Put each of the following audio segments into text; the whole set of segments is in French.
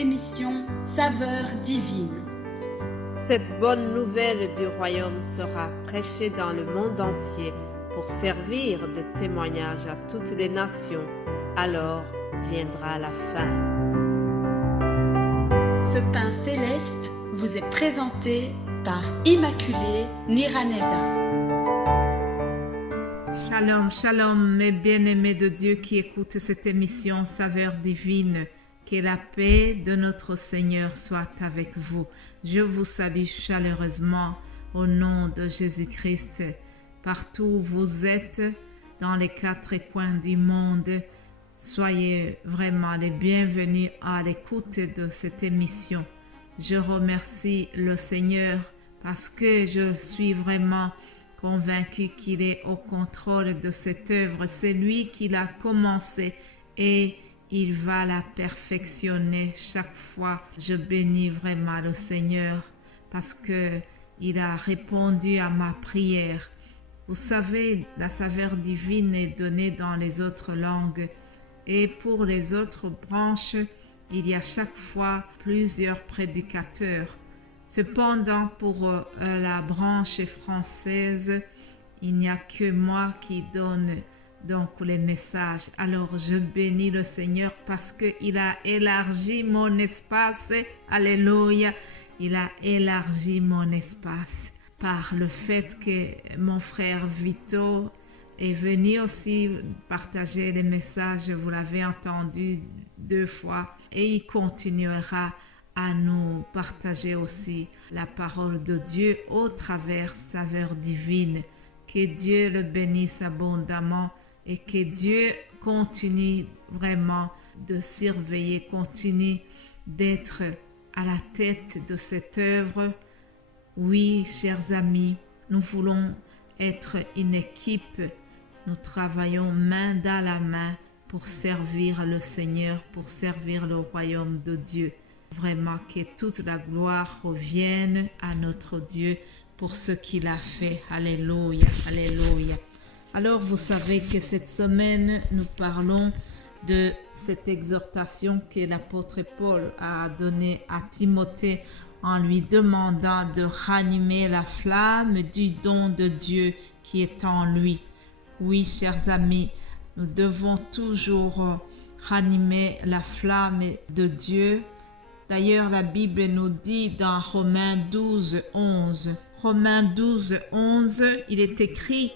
l'émission Saveurs divines. Cette bonne nouvelle du royaume sera prêchée dans le monde entier pour servir de témoignage à toutes les nations. Alors viendra la fin. Ce pain céleste vous est présenté par Immaculée Niraneza. Shalom, shalom, mes bien-aimés de Dieu qui écoutent cette émission Saveurs divines. Que la paix de notre Seigneur soit avec vous. Je vous salue chaleureusement au nom de Jésus-Christ. Partout où vous êtes, dans les quatre coins du monde, soyez vraiment les bienvenus à l'écoute de cette émission. Je remercie le Seigneur parce que je suis vraiment convaincu qu'il est au contrôle de cette œuvre. C'est lui qui l'a commencé et il va la perfectionner chaque fois. Je bénis vraiment le Seigneur parce que il a répondu à ma prière. Vous savez, la saveur divine est donnée dans les autres langues et pour les autres branches, il y a chaque fois plusieurs prédicateurs. Cependant, pour la branche française, il n'y a que moi qui donne donc les messages. Alors je bénis le Seigneur parce qu'il a élargi mon espace. Alléluia. Il a élargi mon espace par le fait que mon frère Vito est venu aussi partager les messages. Vous l'avez entendu 2 fois et il continuera à nous partager aussi la parole de Dieu au travers Saveurs divines. Que Dieu le bénisse abondamment et que Dieu continue vraiment de surveiller, continue d'être à la tête de cette œuvre. Oui, chers amis, nous voulons être une équipe. Nous travaillons main dans la main pour servir le Seigneur, pour servir le royaume de Dieu. Vraiment que toute la gloire revienne à notre Dieu pour ce qu'il a fait. Alléluia, alléluia. Alors vous savez que cette semaine, nous parlons de cette exhortation que l'apôtre Paul a donnée à Timothée en lui demandant de ranimer la flamme du don de Dieu qui est en lui. Oui, chers amis, nous devons toujours ranimer la flamme de Dieu. D'ailleurs, la Bible nous dit dans Romains 12, 11, il est écrit: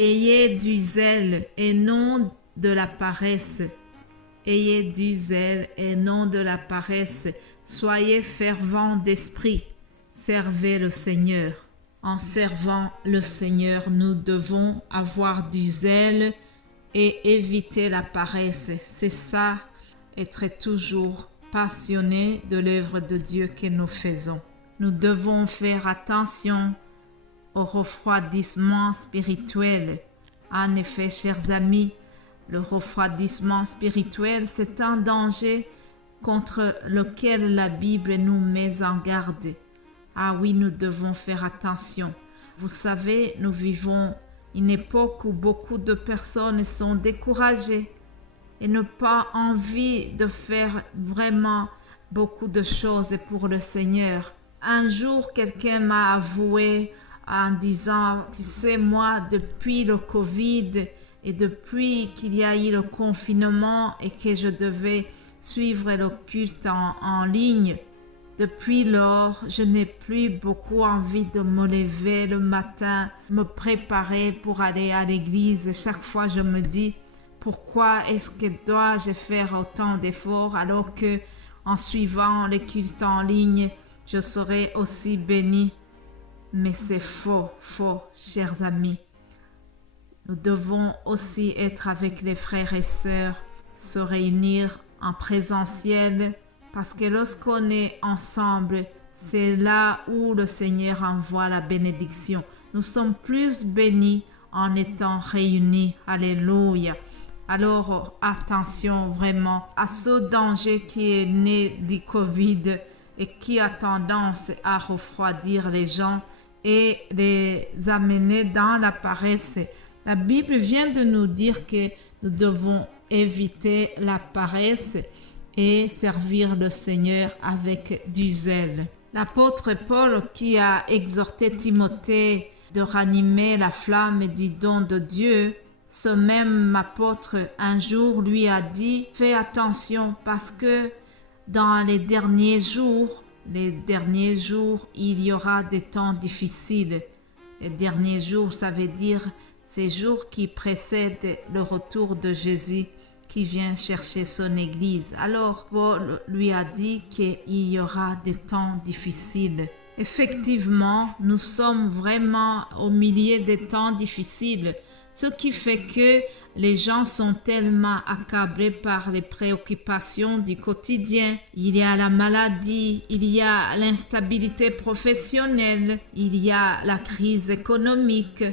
ayez du zèle et non de la paresse. Ayez du zèle et non de la paresse. Soyez fervents d'esprit. Servez le Seigneur. En servant le Seigneur, nous devons avoir du zèle et éviter la paresse. C'est ça, être toujours passionné de l'œuvre de Dieu que nous faisons. Nous devons faire attention au refroidissement spirituel. En effet, chers amis, le refroidissement spirituel, c'est un danger contre lequel la Bible nous met en garde. Ah oui, nous devons faire attention. Vous savez, nous vivons une époque où beaucoup de personnes sont découragées et n'ont pas envie de faire vraiment beaucoup de choses pour le Seigneur. Un jour, quelqu'un m'a avoué en disant: tu sais, moi, depuis le Covid et depuis qu'il y a eu le confinement et que je devais suivre le culte en ligne, depuis lors, je n'ai plus beaucoup envie de me lever le matin, me préparer pour aller à l'église. Chaque fois, je me dis: pourquoi est-ce que dois-je faire autant d'efforts alors que en suivant les cultes en ligne, je serai aussi béni? Mais c'est faux, chers amis. Nous devons aussi être avec les frères et sœurs, se réunir en présentiel, parce que lorsqu'on est ensemble, c'est là où le Seigneur envoie la bénédiction. Nous sommes plus bénis en étant réunis. Alléluia. Alors, attention vraiment à ce danger qui est né du Covid et qui a tendance à refroidir les gens et les amener dans la paresse. La Bible vient de nous dire que nous devons éviter la paresse et servir le Seigneur avec du zèle. L'apôtre Paul, qui a exhorté Timothée de ranimer la flamme du don de Dieu, ce même apôtre un jour lui a dit « Fais attention parce que dans les derniers jours, il y aura des temps difficiles. » Les derniers jours, ça veut dire ces jours qui précèdent le retour de Jésus qui vient chercher son Église. Alors Paul lui a dit qu'il y aura des temps difficiles. Effectivement, nous sommes vraiment au milieu des temps difficiles, ce qui fait que les gens sont tellement accablés par les préoccupations du quotidien. Il y a la maladie, il y a l'instabilité professionnelle, il y a la crise économique,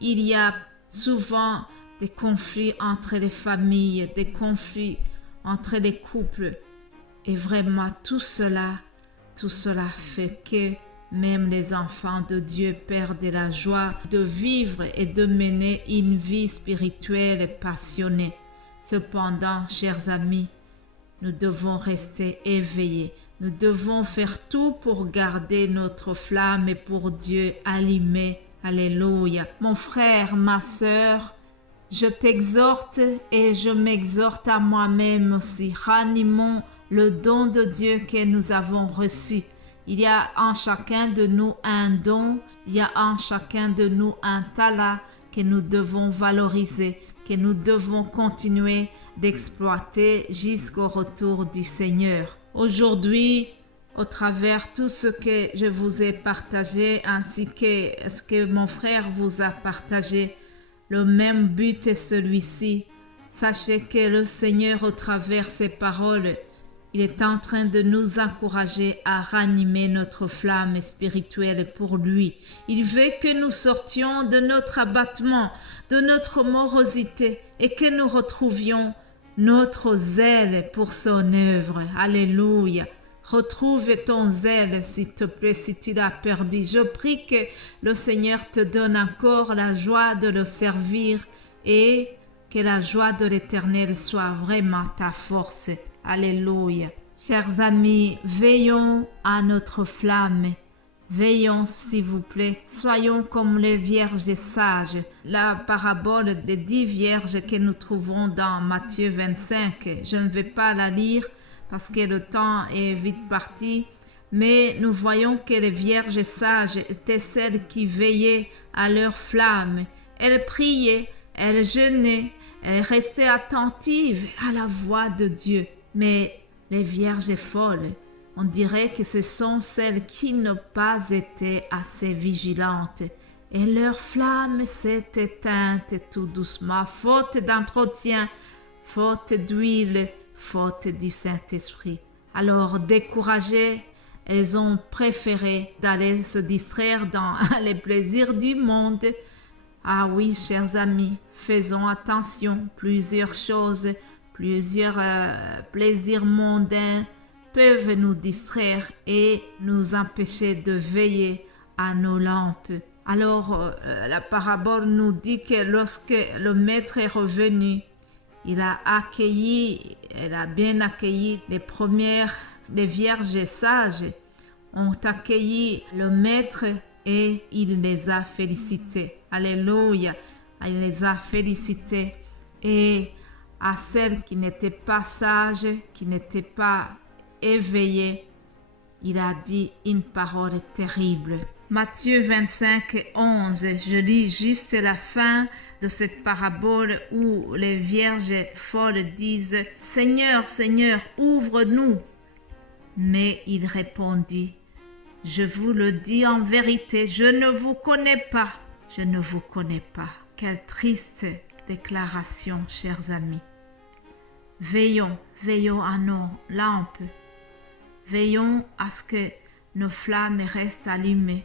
il y a souvent des conflits entre les familles, des conflits entre les couples. Et vraiment, tout cela fait que même les enfants de Dieu perdent la joie de vivre et de mener une vie spirituelle et passionnée. Cependant, chers amis, nous devons rester éveillés. Nous devons faire tout pour garder notre flamme et pour Dieu allumée. Alléluia. Mon frère, ma sœur, je t'exhorte et je m'exhorte à moi-même aussi. Ranimons le don de Dieu que nous avons reçu. Il y a en chacun de nous un don, il y a en chacun de nous un talent que nous devons valoriser, que nous devons continuer d'exploiter jusqu'au retour du Seigneur. Aujourd'hui, au travers tout ce que je vous ai partagé ainsi que ce que mon frère vous a partagé, le même but est celui-ci. Sachez que le Seigneur, au travers ses paroles, il est en train de nous encourager à ranimer notre flamme spirituelle pour lui. Il veut que nous sortions de notre abattement, de notre morosité et que nous retrouvions notre zèle pour son œuvre. Alléluia. Retrouve ton zèle, s'il te plaît, si tu l'as perdu. Je prie que le Seigneur te donne encore la joie de le servir et que la joie de l'Éternel soit vraiment ta force. Alléluia. Chers amis, veillons à notre flamme. Veillons, s'il vous plaît. Soyons comme les vierges sages. La parabole des 10 vierges que nous trouvons dans Matthieu 25. Je ne vais pas la lire parce que le temps est vite parti. Mais nous voyons que les vierges sages étaient celles qui veillaient à leur flamme. Elles priaient, elles jeûnaient, elles restaient attentives à la voix de Dieu. Mais les vierges folles, on dirait que ce sont celles qui n'ont pas été assez vigilantes. Et leur flamme s'est éteinte tout doucement, faute d'entretien, faute d'huile, faute du Saint-Esprit. Alors, découragées, elles ont préféré d'aller se distraire dans les plaisirs du monde. Ah oui, chers amis, faisons attention, plusieurs choses, plusieurs plaisirs mondains peuvent nous distraire et nous empêcher de veiller à nos lampes. Alors, la parabole nous dit que lorsque le maître est revenu, il a bien accueilli les vierges sages ont accueilli le maître et il les a félicitées. Alléluia, il les a félicitées. Et à celles qui n'étaient pas sages, qui n'étaient pas éveillées, il a dit une parole terrible. Matthieu 25, 11, je lis juste la fin de cette parabole où les vierges folles disent « Seigneur, Seigneur, ouvre-nous » Mais il répondit « Je vous le dis en vérité, je ne vous connais pas, je ne vous connais pas. » Quelle triste déclaration, chers amis. Veillons à nos lampes. Veillons à ce que nos flammes restent allumées.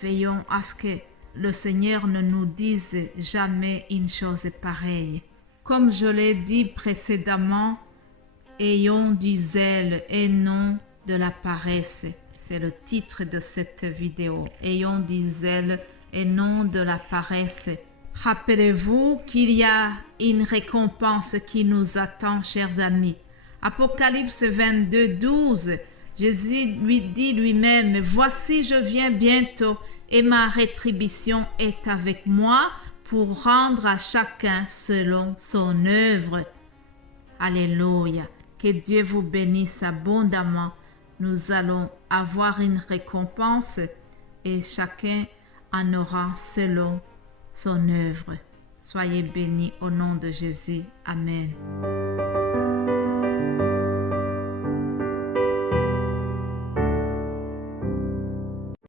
Veillons à ce que le Seigneur ne nous dise jamais une chose pareille. Comme je l'ai dit précédemment, ayons du zèle et non de la paresse. C'est le titre de cette vidéo. Ayons du zèle et non de la paresse. Rappelez-vous qu'il y a une récompense qui nous attend, chers amis. Apocalypse 22, 12, Jésus lui dit lui-même, « Voici, je viens bientôt et ma rétribution est avec moi pour rendre à chacun selon son œuvre. » Alléluia. Que Dieu vous bénisse abondamment. Nous allons avoir une récompense et chacun en aura selon son œuvre. Soyez bénis au nom de Jésus. Amen.